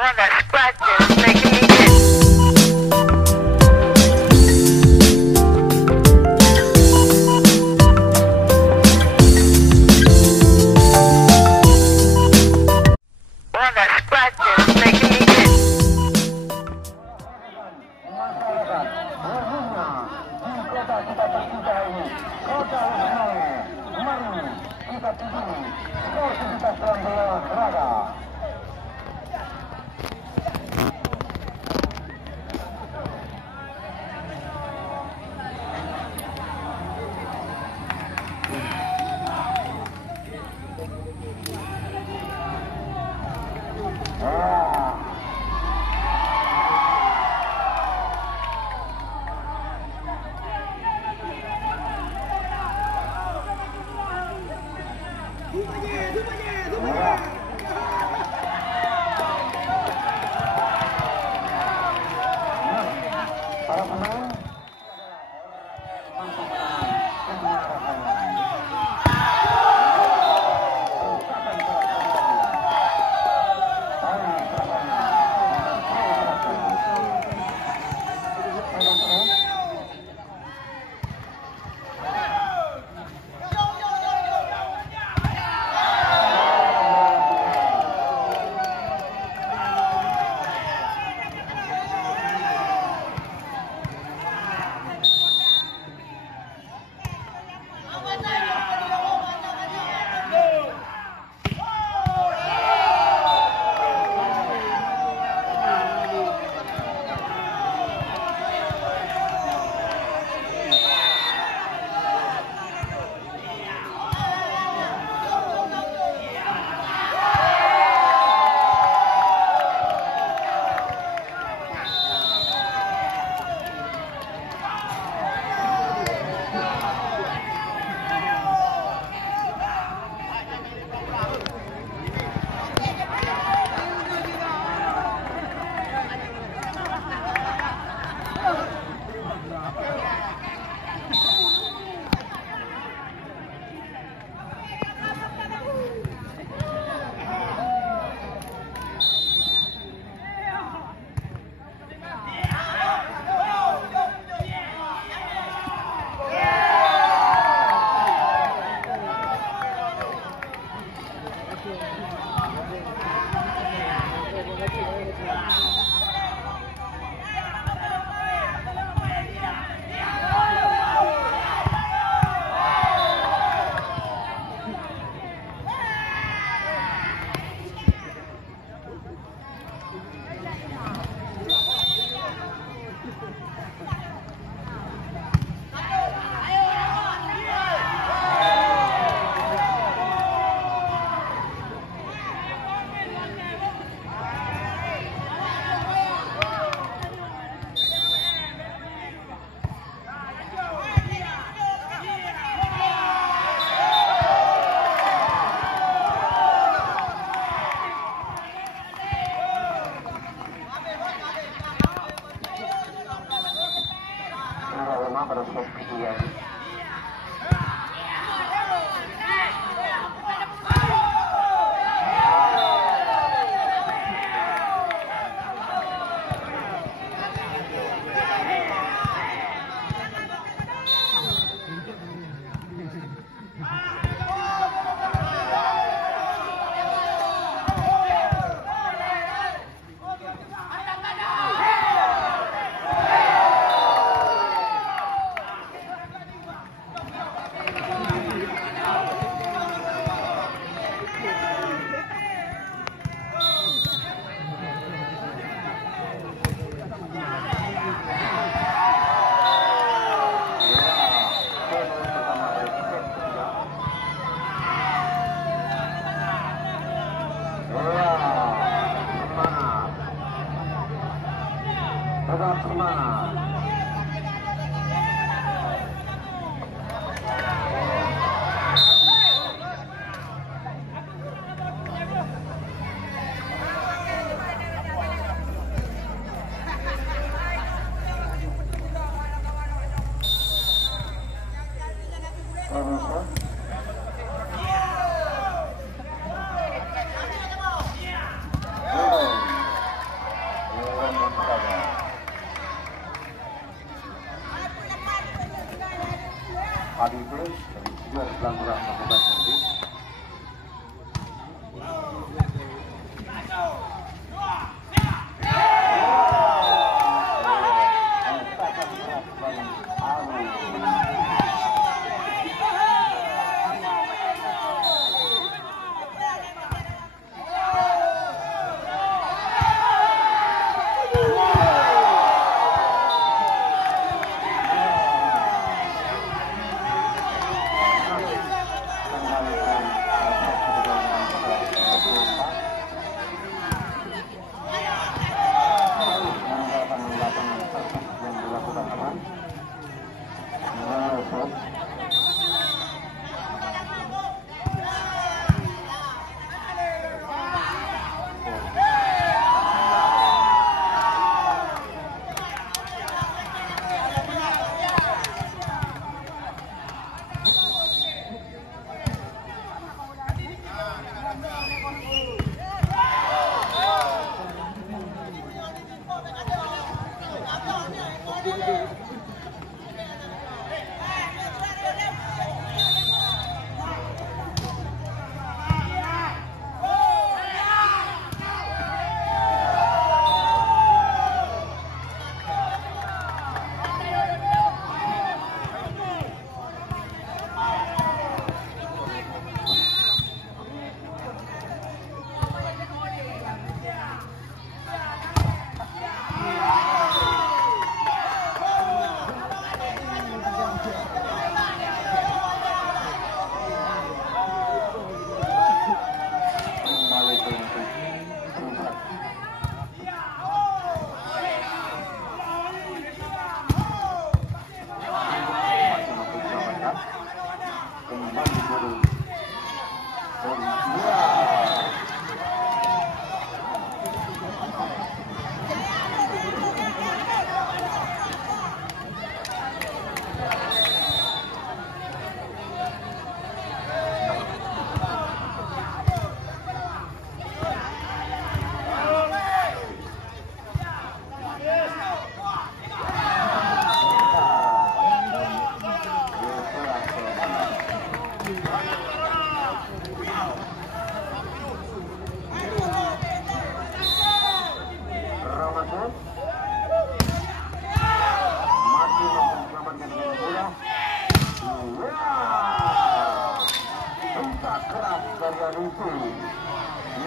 All that scratching is making me itch. All that scratching is making me itch. Adi Plus dari juga pelanggaran melakukan servis.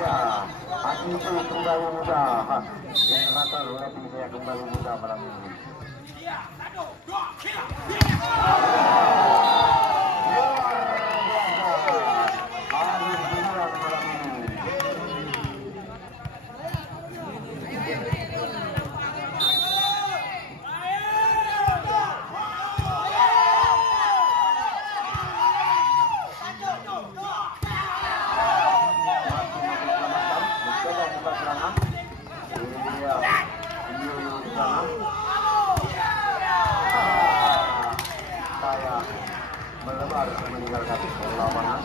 Ya, Adi itu kembali muda. Generator rating saya kembali muda malam ini. Saya melebar meninggalkan perlawanan.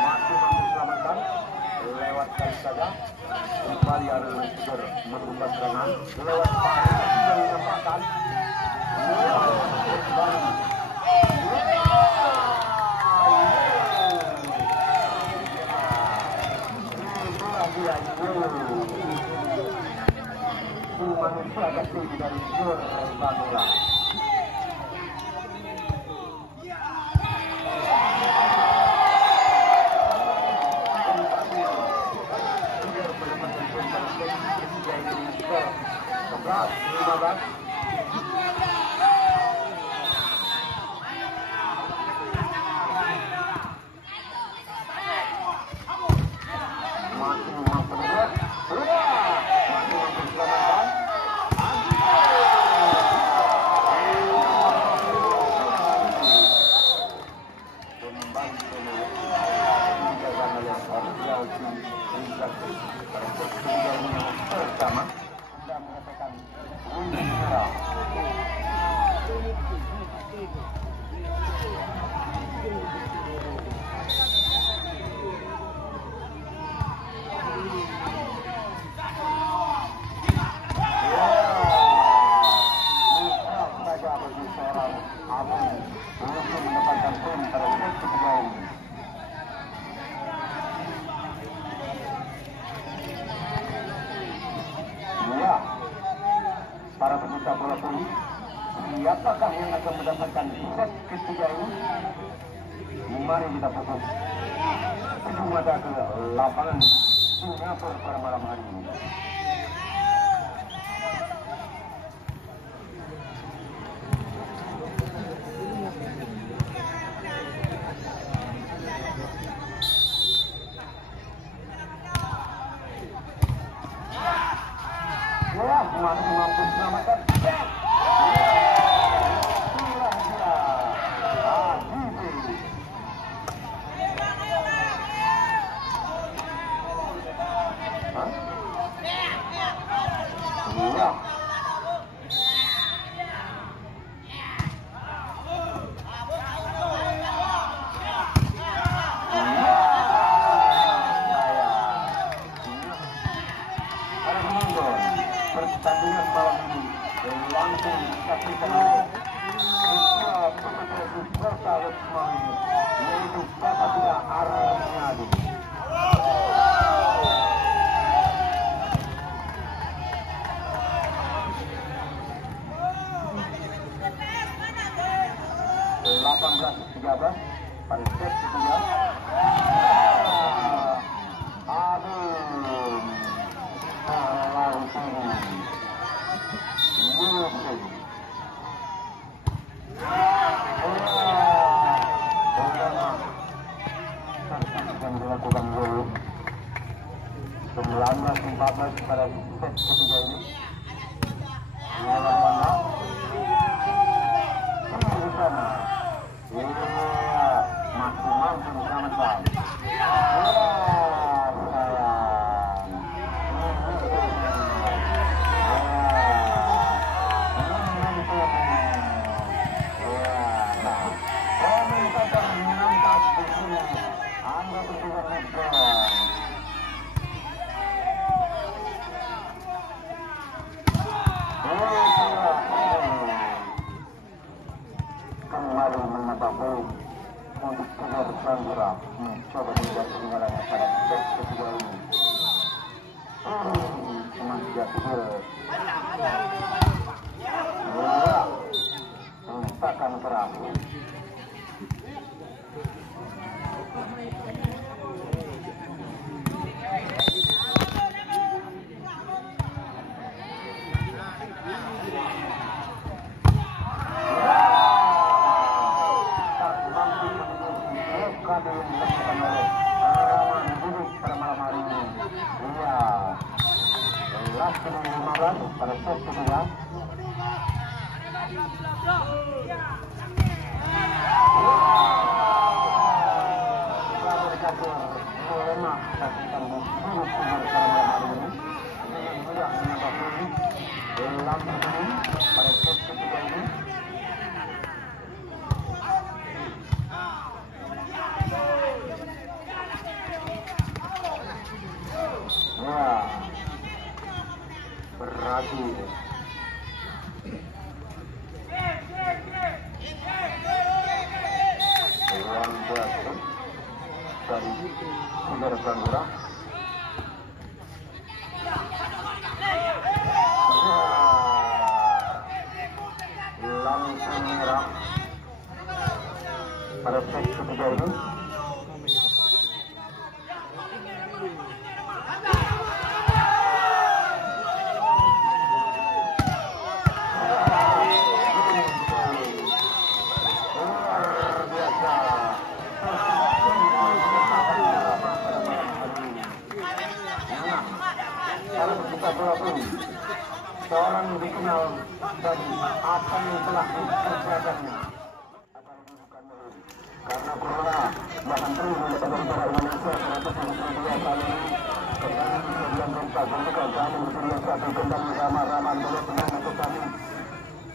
Masih memperselamatkan lewat kali saja. Kembali ada Super membuka serangan lewat pakai sudah dinampakkan. Manusia kecil dari Jor Bangla. Pertama, Anda mengatakan para pecinta bola voli, siapakah yang akan mendapatkan set ketiga ini? Mari kita fokus ujung mata ke lapangan Singapura pada malam hari ini. Wah, masih mampu selamatkan. Pertandingan malam ini langsung disaksikan oleh ketua PSSI Kota Lesmai, yaitu Bapak Tidak Arniadi. (18-13) pada set ketiga. Dilakukan dulu 19-14 pada set ketiga ini. Di sana masih mampu diselamatkan. Kembali menambah poin untuk Tegar Sandra mencoba mengejar ketinggalannya pada set ketiga ini. Masih jatuh. Hentakan keras. Pada set kedua. Berarti ruang berakhir dari Tegar Sandra. Langsung merah pada set ketiga ini. Seorang dikenal dari apa yang telah dikerjakannya. Karena corona bahkan terus menyebabkan para Indonesia 172 kali ini kembali kemudian kontak untuk kami bersedia satu kembali ramah-ramah dulu tenang untuk kami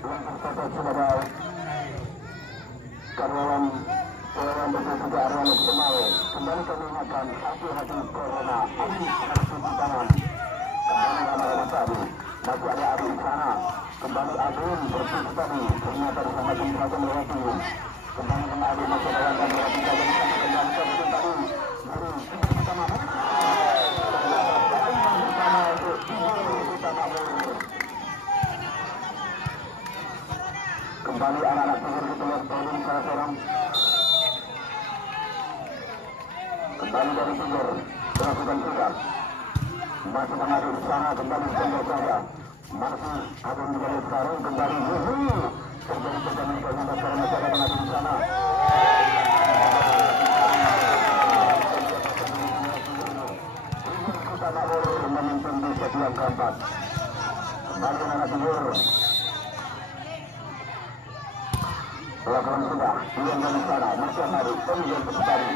yang tercatat sebagai karyawan bersama juga Arwan Kemal. Kembali kami ingatkan hati-hati corona, amin harus cuci tangan. Kembali ramah-ramah tadi. Masih ada Adi di sana. Kembali Adun bersih tadi. Ternyata di sana kemudian melewati. Kembali dengan Adi masih ada yang melewati. Kembali ke betul tadi. Guru tidur bersama. Bersama untuk tidur bersama. kembali anak-anak figur kita lihat bowling salah seorang. Kembali dari figur melakukan sudah masih mengadu di sana, kembali figur saja masih akan dibalik sekarang kembali terjadi perjalanan ke atas karena masih ada mengadu di sana. Kita tak boleh memimpin di set yang keempat. Kembali anak figur lakukan sudah yang dari sana masih mengadu pemilihan kembali.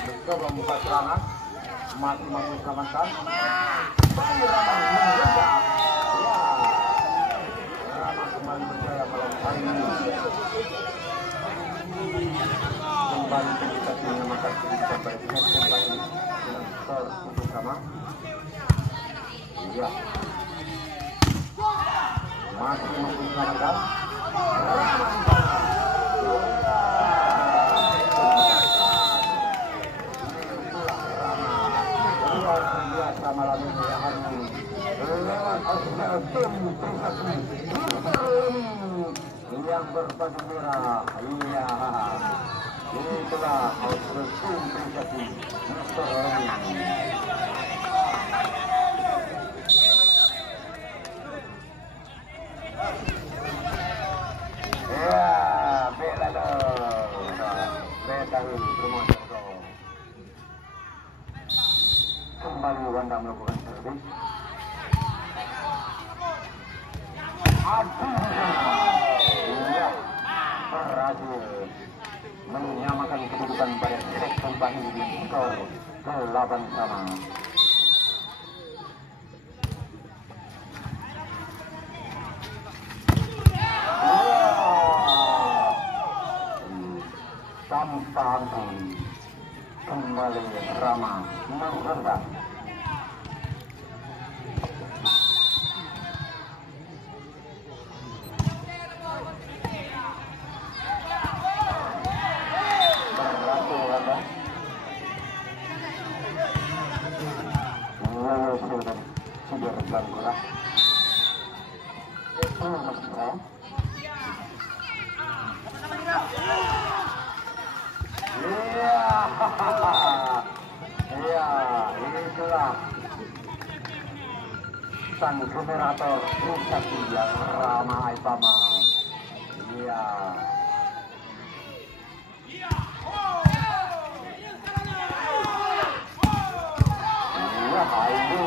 Mencoba membuka serangan, masih mampu diselamatkan. Kembali berjaya malam hari ini. Kembali kita menyamakan kedudukan pada set keempat ini dengan skor 7-sama. Ya, masih mampu diselamatkan. Malam ini yang berbaju merah, iya, itulah Australian Privasi Mr. Juanda melakukan servis. Aduh, iya, berhasil menyamakan kedudukan pada set Kompani dengan skor 8-sama. Tanpa ampun kembali Rama menghentak. Sudah berganggulah. Iya, itulah sang generator pusat yang Rama Aipama. Iya. Iya, ayo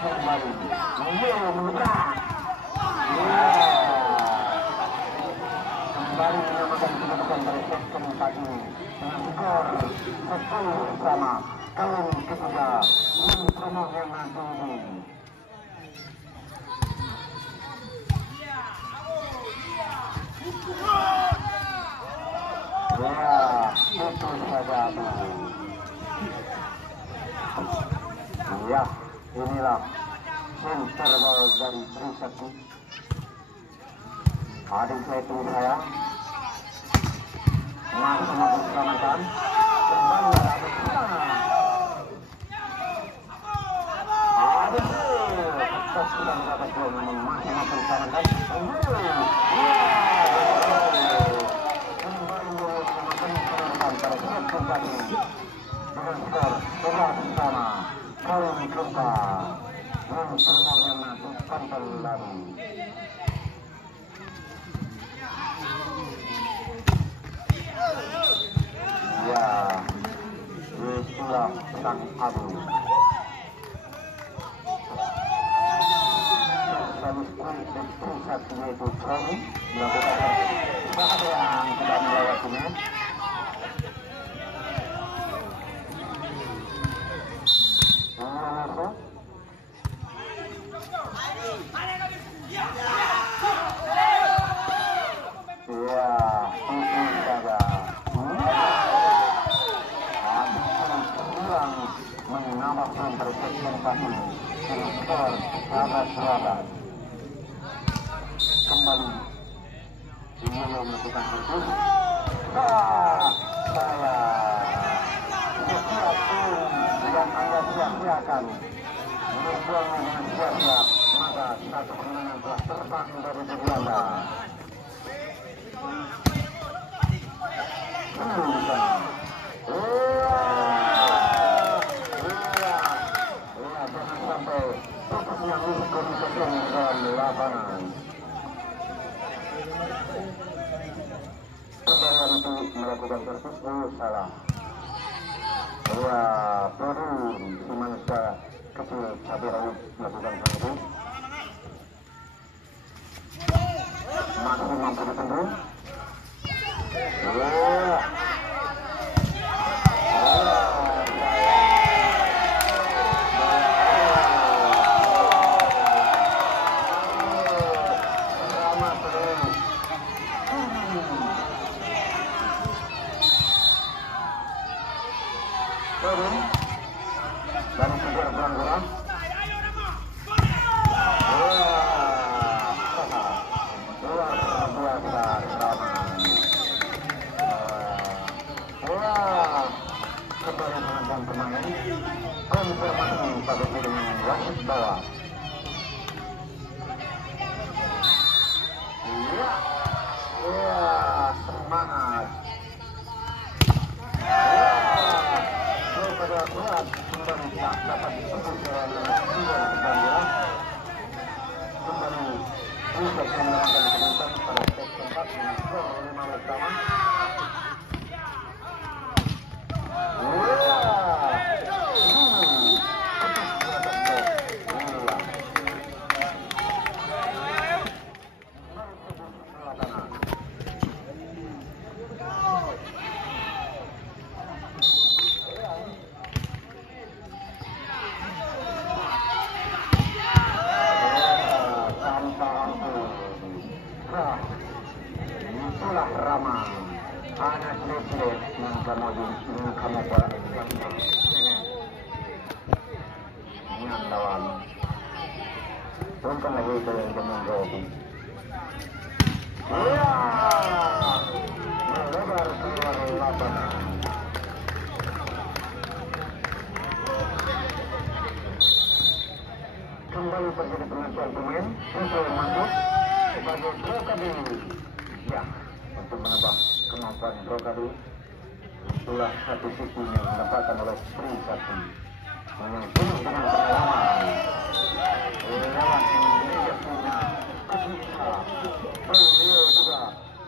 kembali. Iya, menekan. Iya. Kembali menyamakan kedudukan dari set keempat ini dengan skor 10-sama. Kaum ketiga Promo yang nanti ini. Ya, itu saja. Ya, inilah interval dari Trisakti. Adik saya masih bersamakan kembali ada kita sudah mendapat gol namun masih bersamakan kembali menyamakan kedudukan pada set kembali dengan skor 11-sama. Kaum kita yang sebenarnya melakukan lari. Ya, itulah sang adu. Spesialis dan pusat yaitu Sony melakukan ada yang sudah melewatinya. Menambahkan presentasi dengan skor 11-11. Kembali ini melakukan servis. Saya setiap yang Anda sia-siakan membuangnya dengan sia-sia, maka satu kemenangan telah terbang dari diri Anda. Kembali itu melakukan servis salah. Ya, baru si manusia kecil Sabir melakukan servis. Masih mampu ditunggu. Dari sebuah pelanggaran. Luar biasa kembali menendang pemain. Konfirmasi pada dengan wasit bawah. Semangat. Pada kuat kembali tak dapat disebut dengan kembali untuk memenangkan kedudukan pada set keempat dengan skor 5-sama. itulah Rama anak presiden yang kamu buat yang lawan bukan lagi itu yang menjadi melebar keluar lapangan. Kembali terjadi pengajuan pemain untuk masuk sebagai Brokadi. Ya, untuk menambah kemampuan Brokadi. Itulah satu sisi yang didapatkan oleh Trisakti yang penuh dengan pengalaman. Lawan ini dia punya kebisa. Beliau juga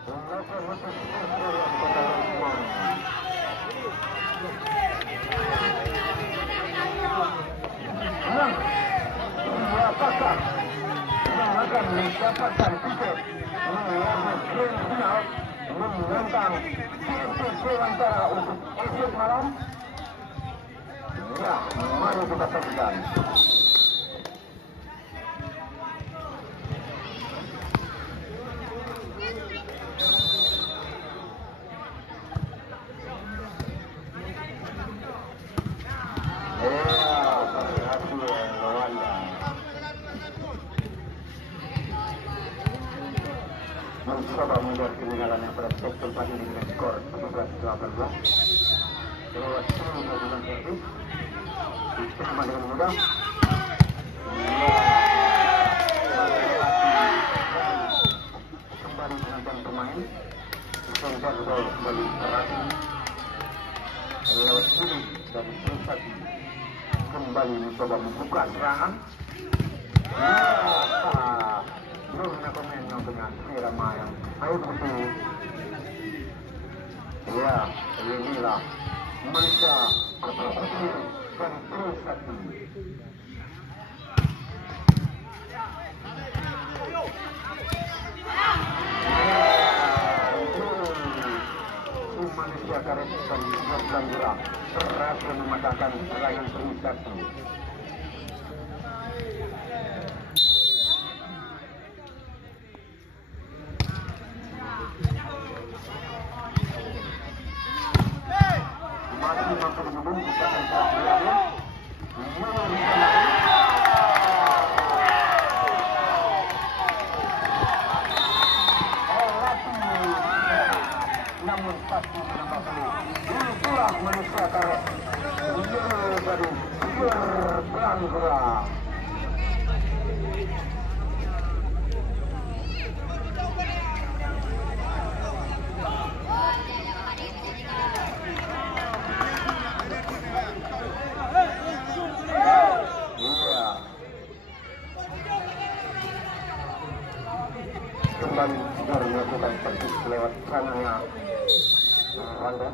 melakukan motor yang pada ruang. Apakah yang akan mendapatkan tiket melalui grand final menentang PSSI Antara untuk esok malam? Ya, mari kita saksikan. Mencoba mengejar ketinggalannya pada sektor pagi dengan skor 17-18. Lewat sini melakukan servis, diterima dengan mudah. Kembali penonton pemain, Sengkar gol kembali terasi. Lewat sini dari Trisakti kembali mencoba membuka serangan. Belum komen dengan Rama yang baik betul. Ya, inilah mereka keberhasilan dan Trisakti. Manusia karet dan bergembira berhasil mematahkan serangan Trisakti. Masih mampu menghubung kita antara pilihannya namun pasti menambah peluh. Itulah manusia karet dari bergembira. Kembali sudah melakukan servis lewat kanannya Wanda.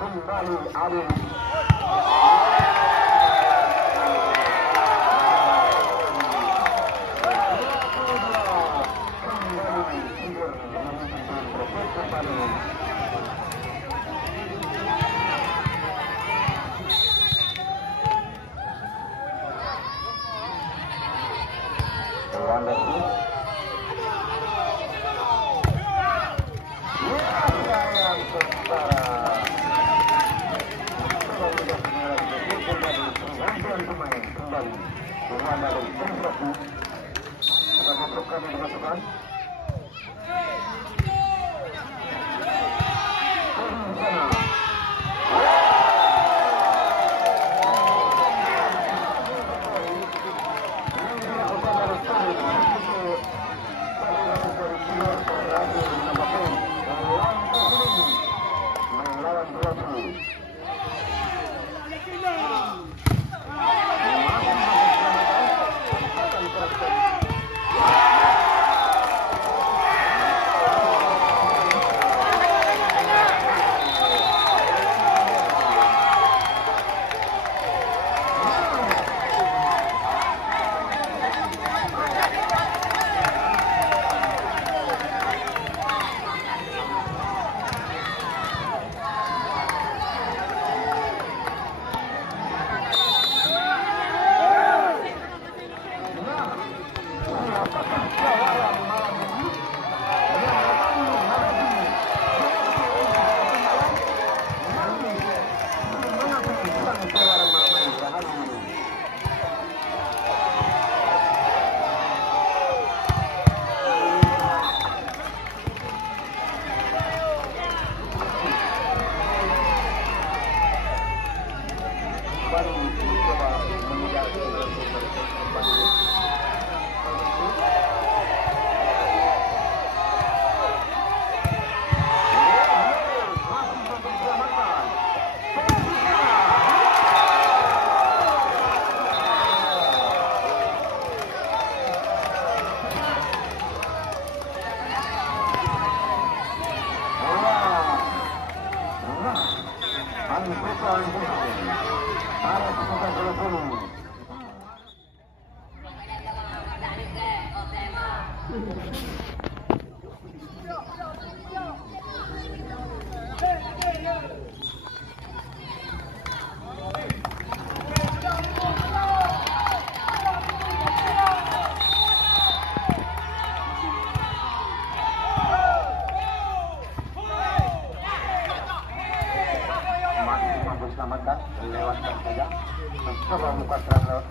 Kembali Adil. lewatkan saja mencoba buka serangan lewat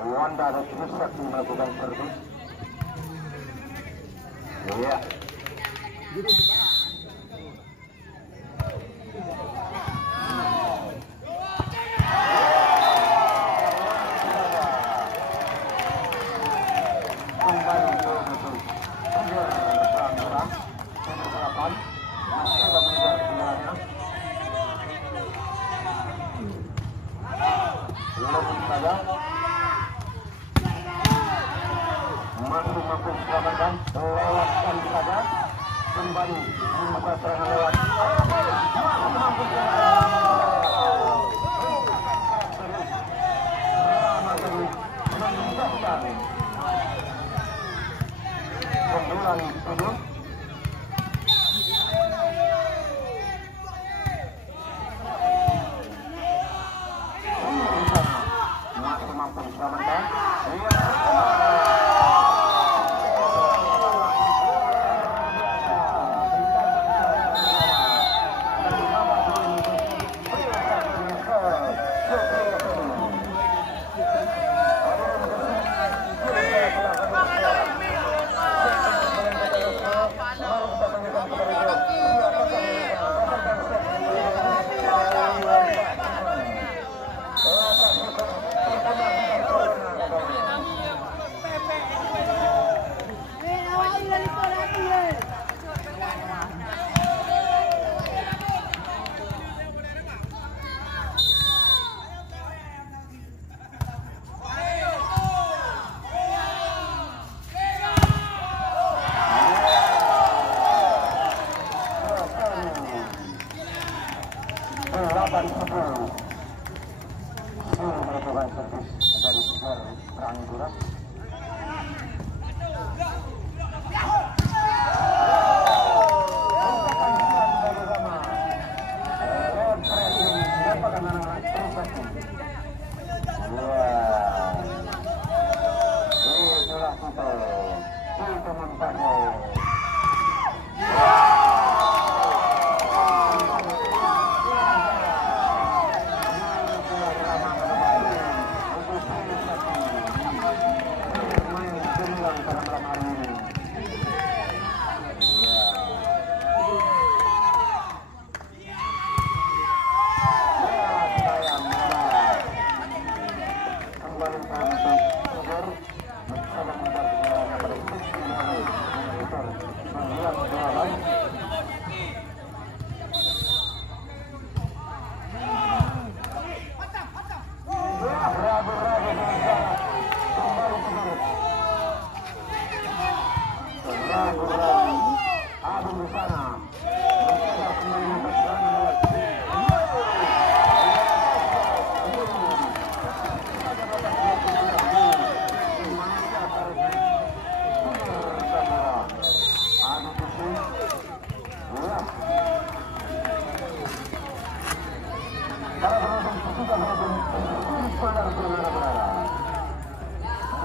Wanda ada Trisakti melakukan servis. Ya. Mampu diselamatkan, lewatkan saja kembali membuka serangan lewat. Mampu memindahkan pembulan tujuh. Masih mampu diselamatkan.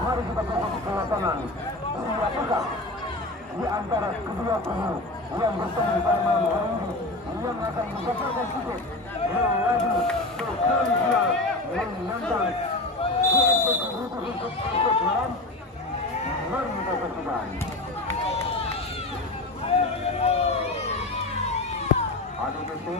Mari kita berfokus ke lapangan. Siapakah di antara kedua kubu yang bertemu pada malam hari ini yang akan mendapatkan tiket melaju ke final menantang GSP Kubu untuk esok malam? Mari kita saksikan. Adi Gesi.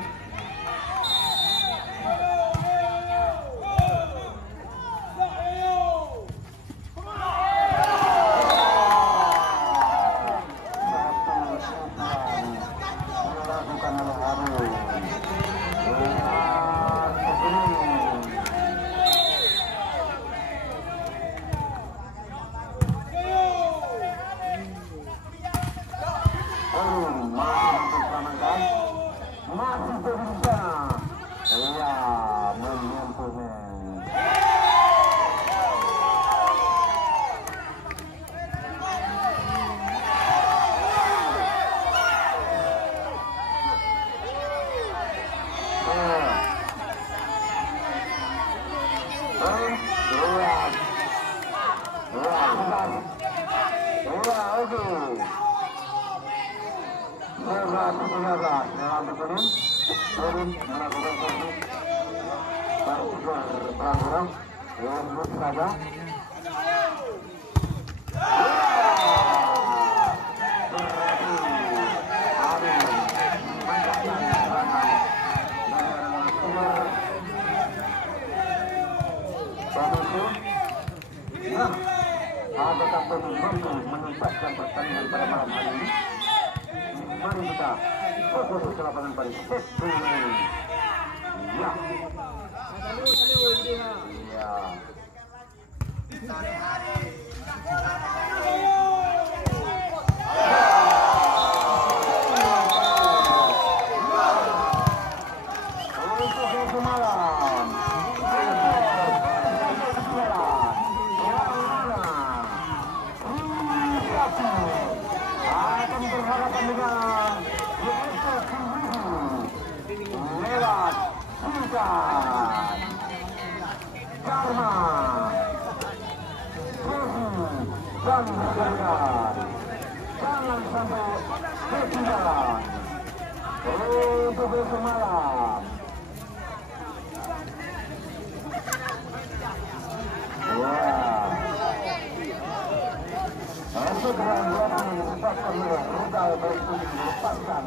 Masih berusaha, ya menyentuhnya. dalam begini turun melakukan kursus berpikir pelanggaran lembut saja. Apakah mampu menuntaskan pertandingan pada malam hari ini? Mari kita fokus ke lapangan paling set dulu. Ya. Ya. Jangan sampai ketinggalan untuk besok malam. Untuk keranjuan ini dilepaskan oleh rudal berikut dilepaskan.